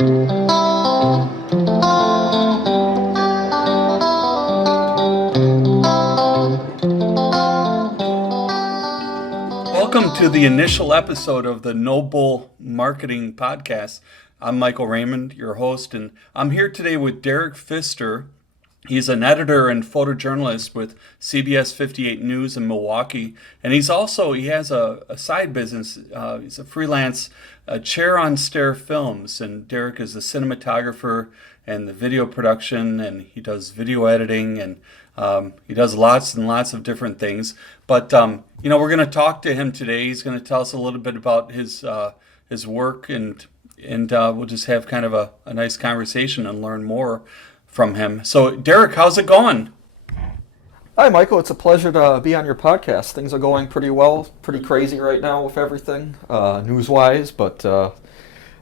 Welcome to the initial episode of the Noble Marketing Podcast. I'm Michael Raymond, your host, and I'm here today with Derek Pfister. He's an editor and photojournalist with CBS 58 News in Milwaukee, and he has a side business. He's a freelance chair on Stair Films, and Derek is the cinematographer and the video production, and he does video editing, and he does lots and lots of different things. But we're going to talk to him today. He's going to tell us a little bit about his work, and we'll just have kind of a nice conversation and learn more from him. So, Derek, how's it going? Hi, Michael. It's a pleasure to be on your podcast. Things are going pretty well, pretty crazy right now with everything, news-wise, but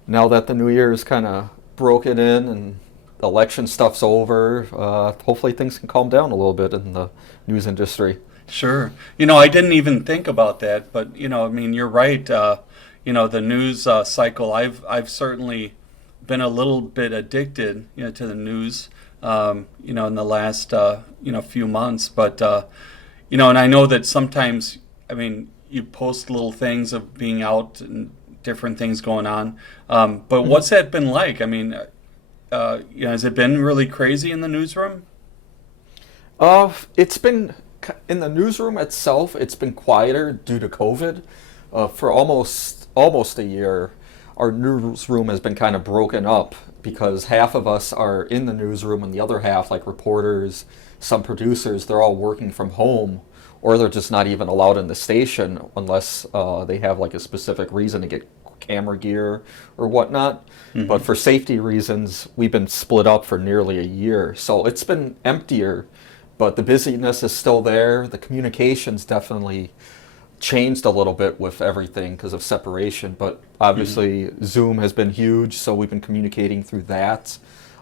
now that the new year is kind of broken in and the election stuff's over, hopefully things can calm down a little bit in the news industry. Sure. I didn't even think about that, but, you're right. The news cycle, I've certainly been a little bit addicted, to the news, in the last, few months. But, and I know that sometimes, you post little things of being out and different things going on. But what's that been like? Has it been really crazy in the newsroom? It's been, in the newsroom itself, it's been quieter due to COVID. For almost a year, our newsroom has been kind of broken up because half of us are in the newsroom and the other half, like reporters, some producers, they're all working from home, or they're just not even allowed in the station unless they have like a specific reason to get camera gear or whatnot. Mm-hmm. But for safety reasons, we've been split up for nearly a year. So it's been emptier, but the busyness is still there. The communication's definitely changed a little bit with everything because of separation, but obviously Zoom has been huge, so we've been communicating through that.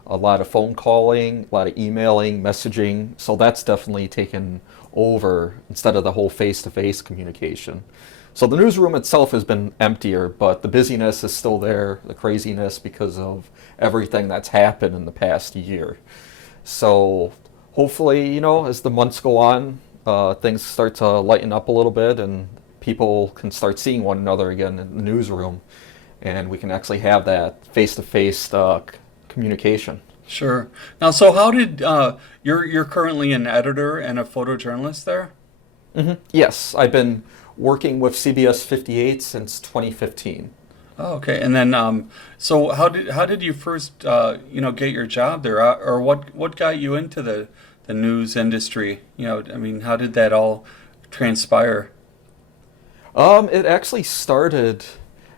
A lot of phone calling, a lot of emailing, messaging, so that's definitely taken over instead of the whole face-to-face communication. So the newsroom itself has been emptier, but the busyness is still there, the craziness, because of everything that's happened in the past year. So hopefully, as the months go on, things start to lighten up a little bit and people can start seeing one another again in the newsroom, and we can actually have that face-to-face communication. Sure. Now, so how did you're currently an editor and a photojournalist there? Mm-hmm. Yes, I've been working with CBS 58 since 2015. Oh, okay. And then, so how did you first get your job there, or what got you into the news industry? How did that all transpire? It actually started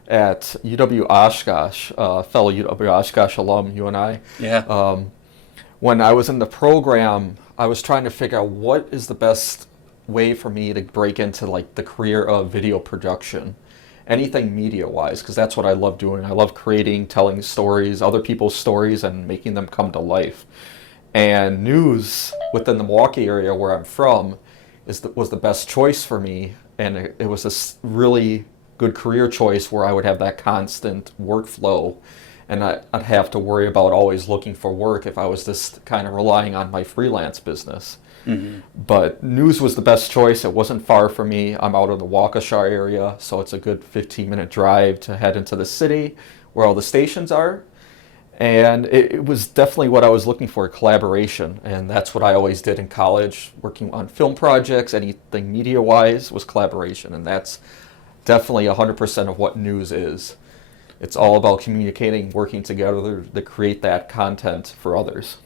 at UW Oshkosh, fellow UW Oshkosh alum, you and I. Yeah. When I was in the program, I was trying to figure out what is the best way for me to break into like the career of video production, anything media-wise, because that's what I love doing. I love creating, telling stories, other people's stories, and making them come to life. And news within the Milwaukee area where I'm from was the best choice for me, and it was a really good career choice where I would have that constant workflow, and I'd have to worry about always looking for work if I was just kind of relying on my freelance business. Mm-hmm. But news was the best choice. It wasn't far from me. I'm out of the Oshkosh area, so it's a good 15-minute drive to head into the city where all the stations are. And it was definitely what I was looking for, collaboration. And that's what I always did in college, working on film projects, anything media-wise was collaboration. And that's definitely 100% of what news is. It's all about communicating, working together to create that content for others.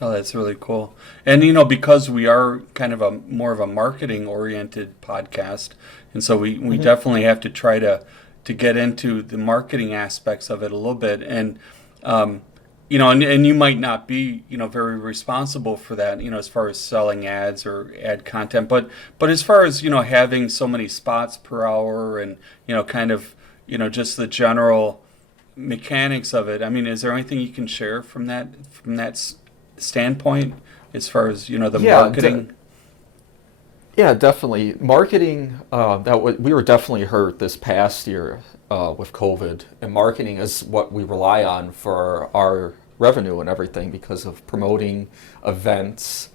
Oh, that's really cool. And, because we are kind of more of a marketing-oriented podcast, and so we mm-hmm. definitely have to try to get into the marketing aspects of it a little bit. And and you might not be, very responsible for that, as far as selling ads or ad content, but as far as, having so many spots per hour and, kind of, just the general mechanics of it. Is there anything you can share from that standpoint as far as, the marketing? Yeah, definitely. Marketing, we were definitely hurt this past year with COVID, and marketing is what we rely on for our revenue and everything because of promoting events,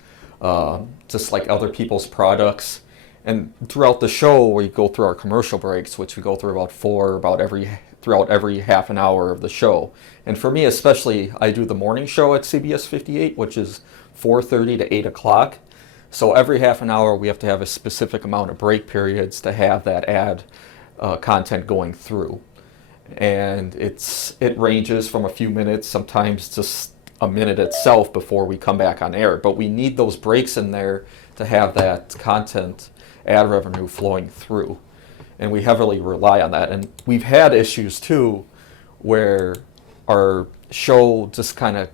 just like other people's products. And throughout the show, we go through our commercial breaks, which we go through throughout every half an hour of the show. And for me, especially, I do the morning show at CBS 58, which is 4:30 to 8 o'clock. So every half an hour, we have to have a specific amount of break periods to have that ad content going through. And it ranges from a few minutes, sometimes just a minute itself before we come back on air. But we need those breaks in there to have that content ad revenue flowing through. And we heavily rely on that. And we've had issues too where our show just kind of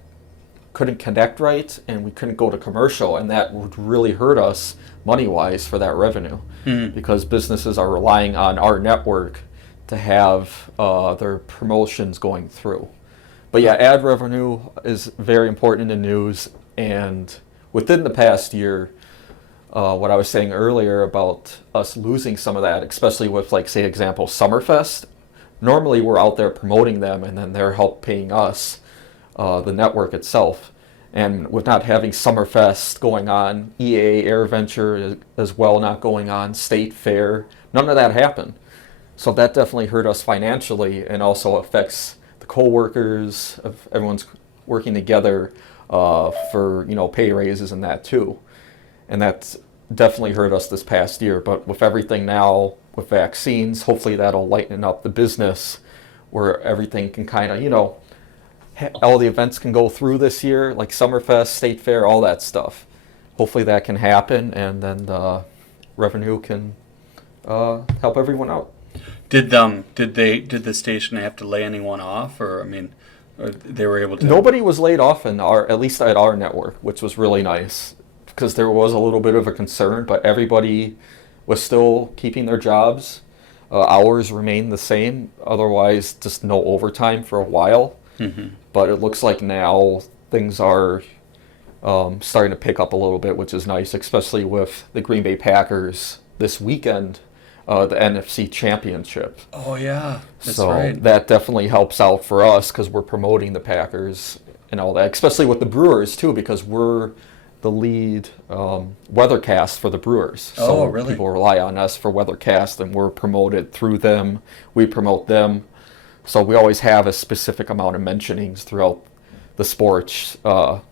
couldn't connect right and we couldn't go to commercial, and that would really hurt us money wise for that revenue because businesses are relying on our network to have their promotions going through. But yeah, ad revenue is very important in the news, and within the past year, what I was saying earlier about us losing some of that, especially with, like, say, example, Summerfest. Normally we're out there promoting them and then they're help paying us, the network itself. And with not having Summerfest going on, EA AirVenture as well not going on, State Fair, none of that happened. So that definitely hurt us financially, and also affects the co-workers, of everyone's working together for pay raises and that too. And that's definitely hurt us this past year. But with everything now, with vaccines, hopefully that'll lighten up the business where everything can kind of, all the events can go through this year, like Summerfest, State Fair, all that stuff. Hopefully that can happen, and then the revenue can help everyone out. Did the station have to lay anyone off, or or they were able to? Nobody was laid off at least at our network, which was really nice, because there was a little bit of a concern, but everybody was still keeping their jobs. Hours remained the same, otherwise just no overtime for a while. Mm-hmm. But it looks like now things are starting to pick up a little bit, which is nice, especially with the Green Bay Packers this weekend, the NFC Championship. Oh, yeah, that's so right. That definitely helps out for us because we're promoting the Packers and all that, especially with the Brewers too, because we're the lead weathercast for the Brewers. So really? People rely on us for weathercast, and we're promoted through them. We promote them. So we always have a specific amount of mentionings throughout the sports, throughout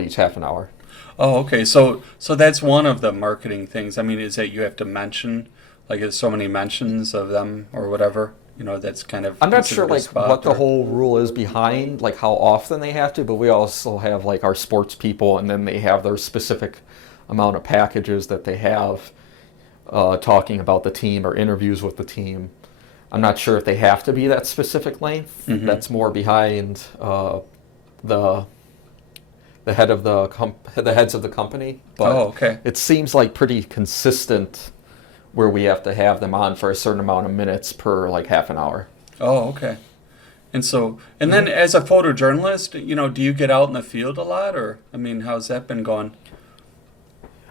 each half an hour. Oh, okay. So that's one of the marketing things. Is that you have to mention, like, there's so many mentions of them or whatever. That's kind of. I'm not sure what the whole rule is behind, like how often they have to, but we also have like our sports people, and then they have their specific amount of packages that they have talking about the team or interviews with the team. I'm not sure if they have to be that specific length. Mm-hmm. That's more behind the head of the heads of the company. But okay. It seems like pretty consistent where we have to have them on for a certain amount of minutes per like half an hour. Oh, okay. And then as a photojournalist, do you get out in the field a lot, or how's that been going?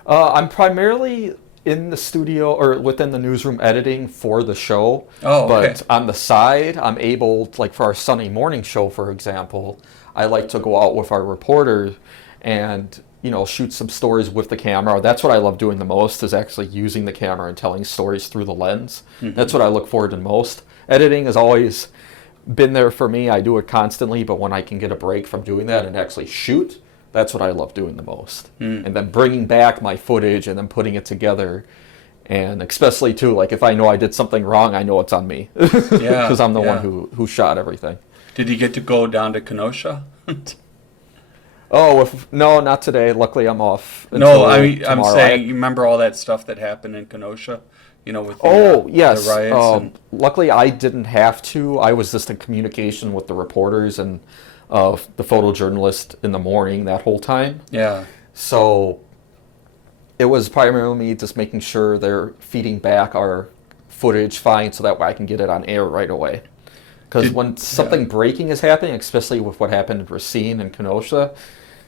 I'm primarily in the studio or within the newsroom editing for the show. Oh, okay. But on the side, I'm able to, like for our Sunday morning show, for example, I like to go out with our reporter and, shoot some stories with the camera. That's what I love doing the most, is actually using the camera and telling stories through the lens. Mm-hmm. That's what I look forward to most. Editing has always been there for me. I do it constantly, but when I can get a break from doing that and actually shoot, that's what I love doing the most. And then bringing back my footage and then putting it together. And especially, too, like if I know I did something wrong, I know it's on me. Because I'm the one who shot everything. Did you get to go down to Kenosha? No, not today. Luckily, I'm off. No, I'm saying, you remember all that stuff that happened in Kenosha? With yes. the riots? Luckily, I didn't have to. I was just in communication with the reporters and the photojournalist in the morning that whole time. Yeah. So it was primarily me just making sure they're feeding back our footage fine so that way I can get it on air right away. Because when something breaking is happening, especially with what happened in Racine and Kenosha,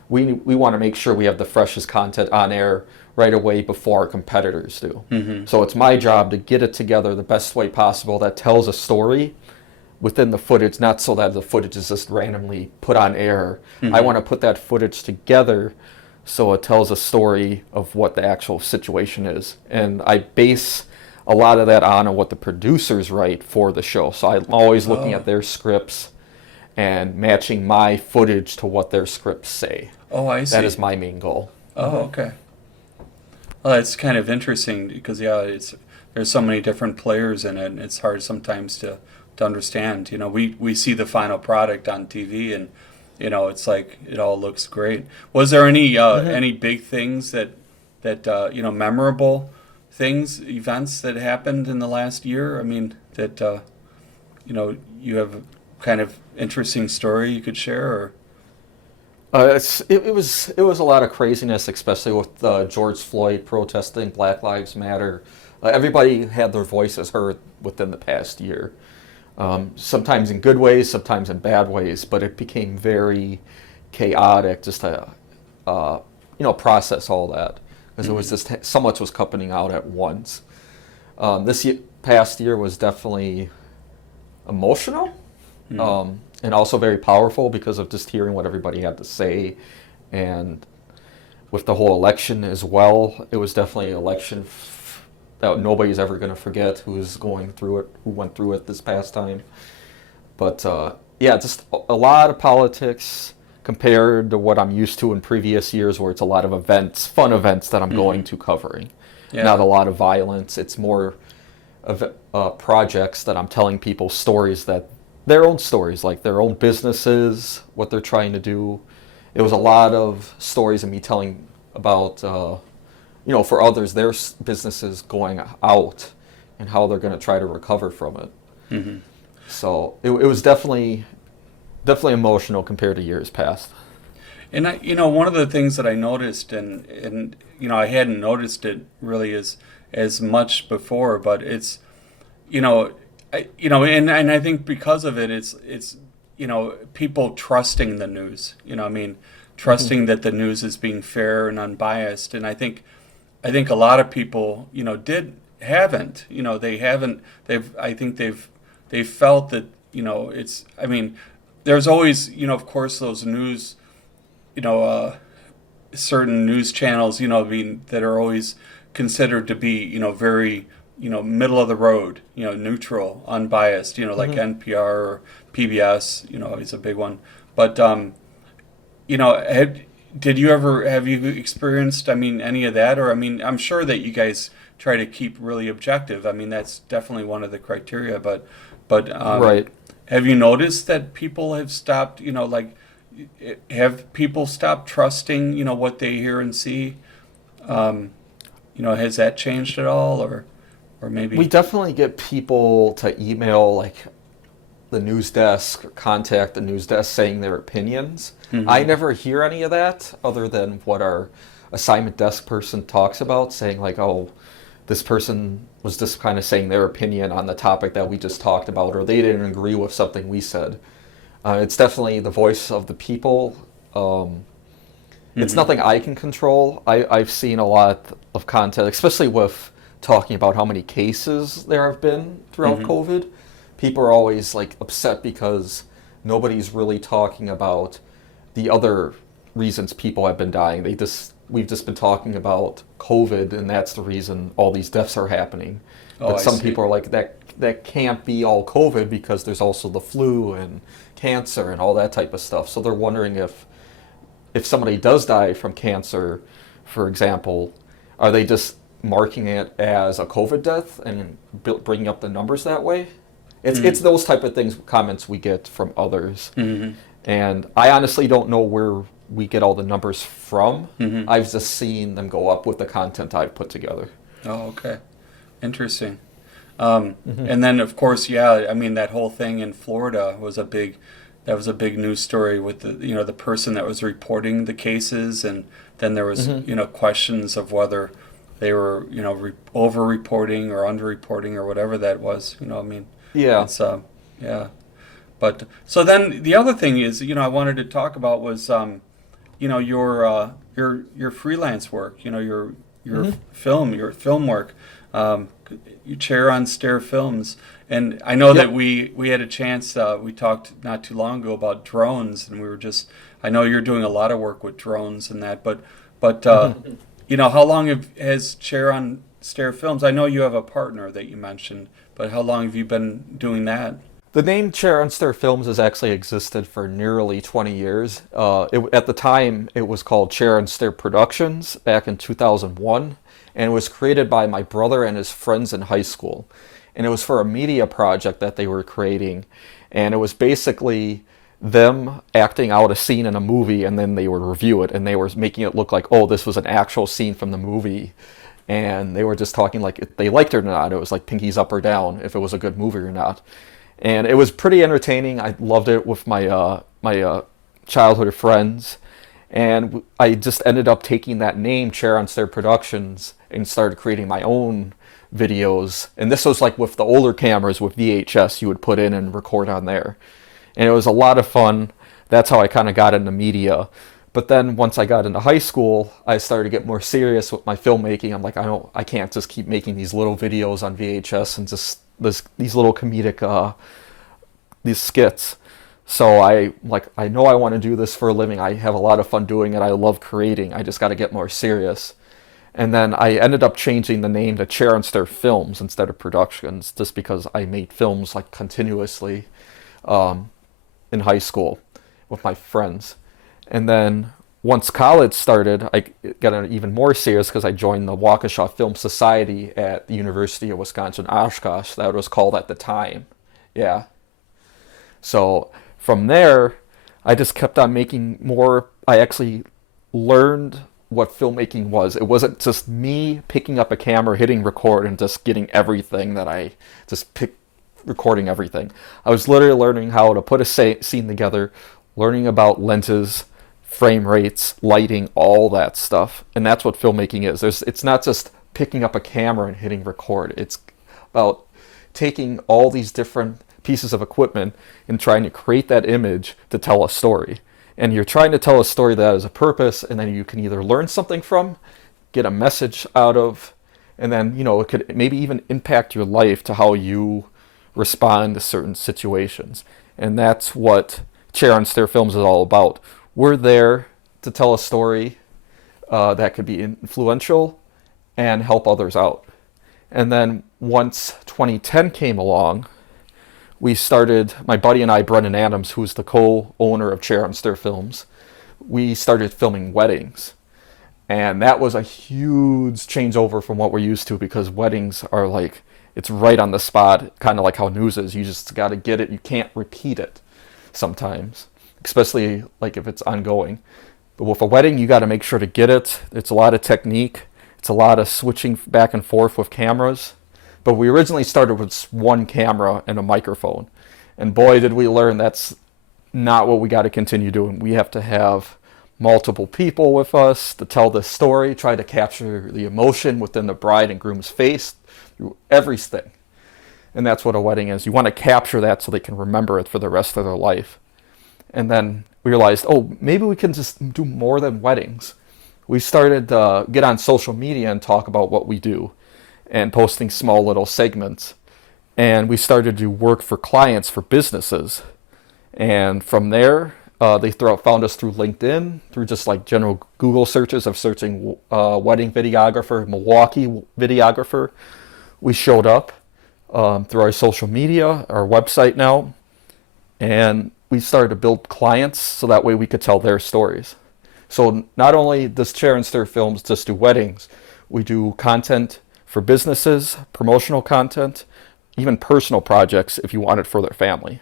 we want to make sure we have the freshest content on air right away before our competitors do. So it's my job to get it together the best way possible that tells a story within the footage, not so that the footage is just randomly put on air. I want to put that footage together so it tells a story of what the actual situation is. And I base a lot of that on what the producers write for the show. So I'm always looking at their scripts and matching my footage to what their scripts say. Oh, I see. That is my main goal. Oh, okay. Well, it's kind of interesting because there's so many different players in it, and it's hard sometimes to understand. We see the final product on TV, and it's like it all looks great. Was there any big things that memorable events that happened in the last year? I mean, that you have a kind of interesting story you could share, or? It was a lot of craziness, especially with George Floyd protesting Black Lives Matter. Everybody had their voices heard within the past year. Sometimes in good ways, sometimes in bad ways, but it became very chaotic just to process all that, because it was just so much was coming out at once. Past year was definitely emotional. And also very powerful because of just hearing what everybody had to say. And with the whole election as well, it was definitely an election that nobody's ever going to forget who went through it this past time. But just a lot of politics compared to what I'm used to in previous years, where it's a lot of events, fun events that I'm going to covering. Yeah. Not a lot of violence. It's more of projects that I'm telling people stories their own stories, like their own businesses, what they're trying to do. It was a lot of stories of me telling about, for others, their businesses going out and how they're going to try to recover from it. So it was definitely emotional compared to years past. And one of the things that I noticed, and I hadn't noticed it really as much before, but it's, and I think because of it, it's people trusting the news. Trusting that the news is being fair and unbiased. And I think a lot of people, haven't. They've felt that it's. There's always of course those news, certain news channels that are always considered to be very middle of the road, neutral, unbiased, like NPR or PBS, is a big one. But, have you experienced, any of that? Or, I'm sure that you guys try to keep really objective. That's definitely one of the criteria. But right. Have you noticed that people have stopped, have people stopped trusting, what they hear and see? Has that changed at all, or maybe? We definitely get people to email like the news desk or contact the news desk saying their opinions. I never hear any of that other than what our assignment desk person talks about, saying like, oh, this person was just kind of saying their opinion on the topic that we just talked about, or they didn't agree with something we said. It's definitely the voice of the people. It's nothing I can control. I've seen a lot of content, especially with talking about how many cases there have been throughout COVID. People are always like upset because nobody's really talking about the other reasons people have been dying. We've just been talking about COVID, and that's the reason all these deaths are happening. But some people are like, that can't be all COVID because there's also the flu and cancer and all that type of stuff. So they're wondering if somebody does die from cancer, for example, are they just marking it as a COVID death and bringing up the numbers that way? It's those type of things, comments we get from others. And I honestly don't know where we get all the numbers from. I've just seen them go up with the content I've put together. Oh, okay. Interesting. And then, of course, that whole thing in Florida was a big news story with the person that was reporting the cases, and then there was questions of whether they were over-reporting or under-reporting or whatever that was. Yeah. It's But so then the other thing is I wanted to talk about was your freelance work, your film work. You chair on Stair Films, and I know that we had a chance. We talked not too long ago about drones, and we were just. I know you're doing a lot of work with drones and that, but how long has chair on Stair Films? I know you have a partner that you mentioned, but how long have you been doing that? The name Chair on Stair Films has actually existed for nearly 20 years. At the time, it was called Chair on Stair Productions back in 2001, and it was created by my brother and his friends in high school. And it was for a media project that they were creating, and it was basically them acting out a scene in a movie, and then they would review it, and they were making it look like, oh, this was an actual scene from the movie. And they were just talking like if they liked it or not. It was like pinkies up or down if it was a good movie or not. And it was pretty entertaining. I loved it with my childhood friends. And I just ended up taking that name, Chair on Stair Productions, and started creating my own videos. And this was like with the older cameras with VHS you would put in and record on there. And it was a lot of fun. That's how I kind of got into media. But then once I got into high school, I started to get more serious with my filmmaking. I'm like, I can't just keep making these little videos on VHS and just these little comedic these skits. So I know I want to do this for a living. I have a lot of fun doing it. I love creating. I just got to get more serious. And then I ended up changing the name to Chair on Stair Films instead of Productions, just because I made films like continuously in high school with my friends. And then once college started, I got even more serious because I joined the Oshkosh Film Society at the University of Wisconsin, Oshkosh. That was called at the time. Yeah. So from there, I just kept on making more. I actually learned what filmmaking was. It wasn't just me picking up a camera, hitting record, and just getting everything that I just recording everything. I was literally learning how to put a scene together, learning about lenses, frame rates, lighting, all that stuff. And that's what filmmaking is. It's not just picking up a camera and hitting record. It's about taking all these different pieces of equipment and trying to create that image to tell a story. And you're trying to tell a story that has a purpose, and then you can either learn something from, get a message out of, and then, it could maybe even impact your life to how you respond to certain situations. And that's what Chair on Stair Films is all about. We're there to tell a story that could be influential and help others out. And then once 2010 came along, we started, my buddy and I, Brendan Adams, who's the co-owner of Chair on Stair Films, we started filming weddings. And that was a huge changeover from what we're used to, because weddings are like, it's right on the spot, kind of like how news is. You just got to get it. You can't repeat it sometimes, especially like if it's ongoing. But with a wedding, you got to make sure to get it. It's a lot of technique. It's a lot of switching back and forth with cameras. But we originally started with one camera and a microphone. And boy, did we learn that's not what we got to continue doing. We have to have multiple people with us to tell this story, try to capture the emotion within the bride and groom's face through everything. And that's what a wedding is. You want to capture that so they can remember it for the rest of their life. And then we realized, maybe we can just do more than weddings. We started to get on social media and talk about what we do, and posting small little segments. And we started to do work for clients, for businesses. And from there, they found us through LinkedIn, through just like general Google searches of searching wedding videographer, Milwaukee videographer. We showed up through our social media, our website now, and we started to build clients so that way we could tell their stories. So not only does Chair and Stair Films just do weddings, we do content for businesses, promotional content, even personal projects if you want it for their family.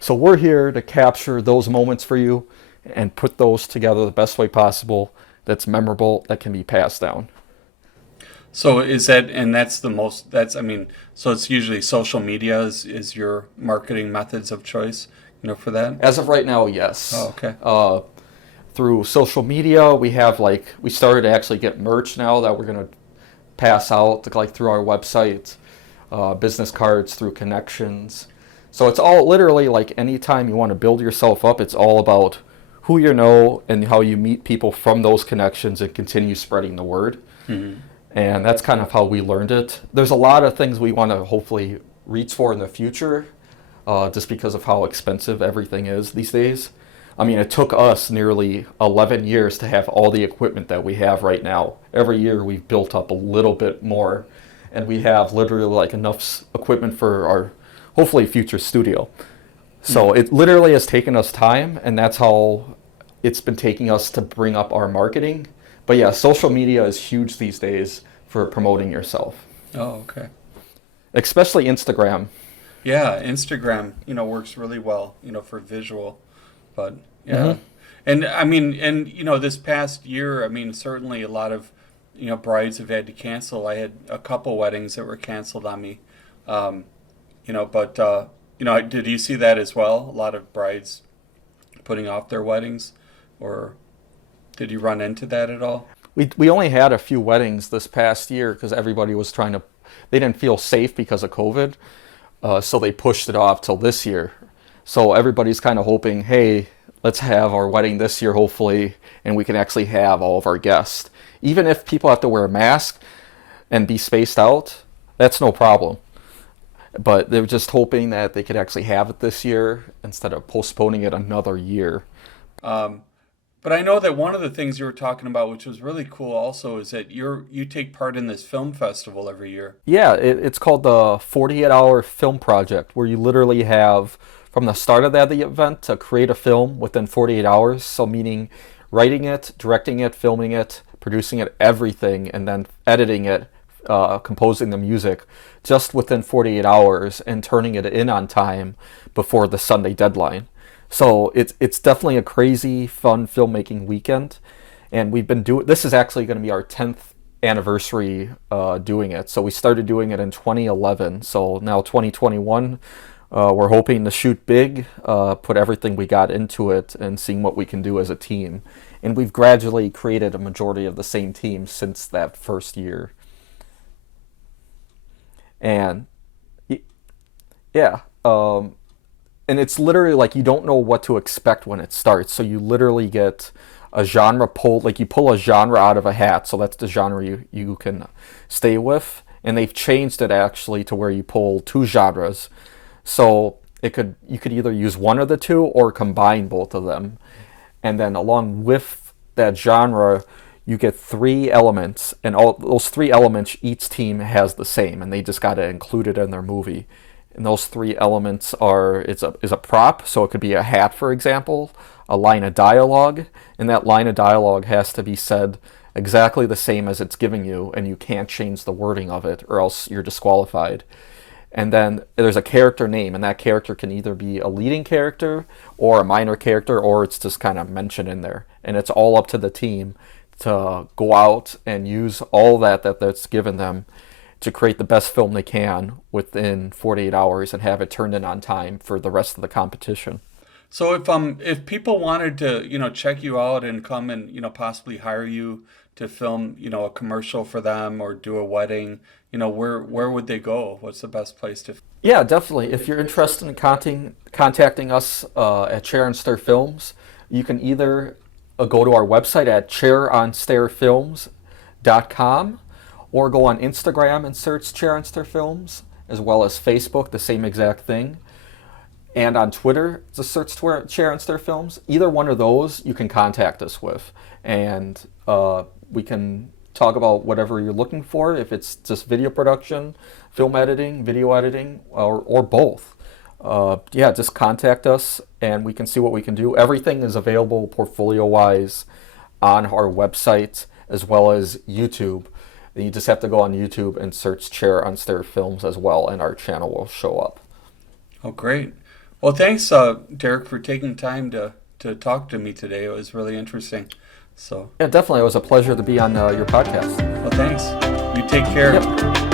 So we're here to capture those moments for you and put those together the best way possible that's memorable, that can be passed down. So is that, and that's the most, so it's usually social media is your marketing methods of choice, for that? As of right now, yes. Oh, okay. Through social media, we started to actually get merch now that we're going to pass out through our website, business cards, through connections. So it's all literally like anytime you want to build yourself up, it's all about who you know and how you meet people from those connections and continue spreading the word. Mm-hmm. And that's kind of how we learned it. There's a lot of things we want to hopefully reach for in the future, just because of how expensive everything is these days. I mean, it took us nearly 11 years to have all the equipment that we have right now. Every year we've built up a little bit more, and we have literally like enough equipment for our hopefully future studio. So it literally has taken us time, and that's how it's been taking us to bring up our marketing. But yeah, social media is huge these days for promoting yourself. Oh, okay. Especially Instagram. Yeah, Instagram, works really well, for visual. But yeah. Mm-hmm. And I mean, this past year, I mean, certainly a lot of, brides have had to cancel. I had a couple weddings that were canceled on me. Did you see that as well? A lot of brides putting off their weddings, or did you run into that at all? We only had a few weddings this past year because everybody was they didn't feel safe because of COVID, so they pushed it off till this year. So everybody's kind of hoping, hey, let's have our wedding this year, hopefully, and we can actually have all of our guests. Even if people have to wear a mask and be spaced out, that's no problem. But they're just hoping that they could actually have it this year instead of postponing it another year. But I know that one of the things you were talking about, which was really cool also, is that you take part in this film festival every year. Yeah, it's called the 48-Hour Film Project, where you literally have, from the start of the event, to create a film within 48 hours. So meaning writing it, directing it, filming it, producing it, everything, and then editing it, composing the music, just within 48 hours and turning it in on time before the Sunday deadline. So it's definitely a crazy, fun filmmaking weekend, and we've been this is actually going to be our 10th anniversary doing it. So we started doing it in 2011. So now 2021, we're hoping to shoot big, put everything we got into it, and seeing what we can do as a team. And we've gradually created a majority of the same team since that first year. And yeah. And it's literally like you don't know what to expect when it starts. So you literally get a genre you pull a genre out of a hat. So that's the genre you can stay with. And they've changed it actually to where you pull two genres. So you could either use one of the two or combine both of them. And then along with that genre, you get three elements. And all those three elements, each team has the same. And they just got to include it in their movie. And those three elements is a prop, so it could be a hat, for example, a line of dialogue, and that line of dialogue has to be said exactly the same as it's giving you, and you can't change the wording of it, or else you're disqualified. And then there's a character name, and that character can either be a leading character, or a minor character, or it's just kind of mentioned in there. And it's all up to the team to go out and use all that's given them to create the best film they can within 48 hours and have it turned in on time for the rest of the competition. So if people wanted to, check you out and come and, possibly hire you to film, a commercial for them or do a wedding, where would they go? What's the best place to? Yeah, definitely. If you're interested in contacting us at Stair Films, you can either go to our website at chaironstairfilms.com, or go on Instagram and search Chair on Stair Films, as well as Facebook, the same exact thing. And on Twitter, just search Chair on Stair Films. Either one of those you can contact us with. And we can talk about whatever you're looking for, if it's just video production, film editing, video editing, or both. Just contact us and we can see what we can do. Everything is available portfolio-wise on our website as well as YouTube. You just have to go on YouTube and search Chair on Stair Films as well, and our channel will show up. Oh, great. Well, thanks, Derek, for taking time to talk to me today. It was really interesting. So yeah, definitely. It was a pleasure to be on your podcast. Well, thanks. You take care. Yep.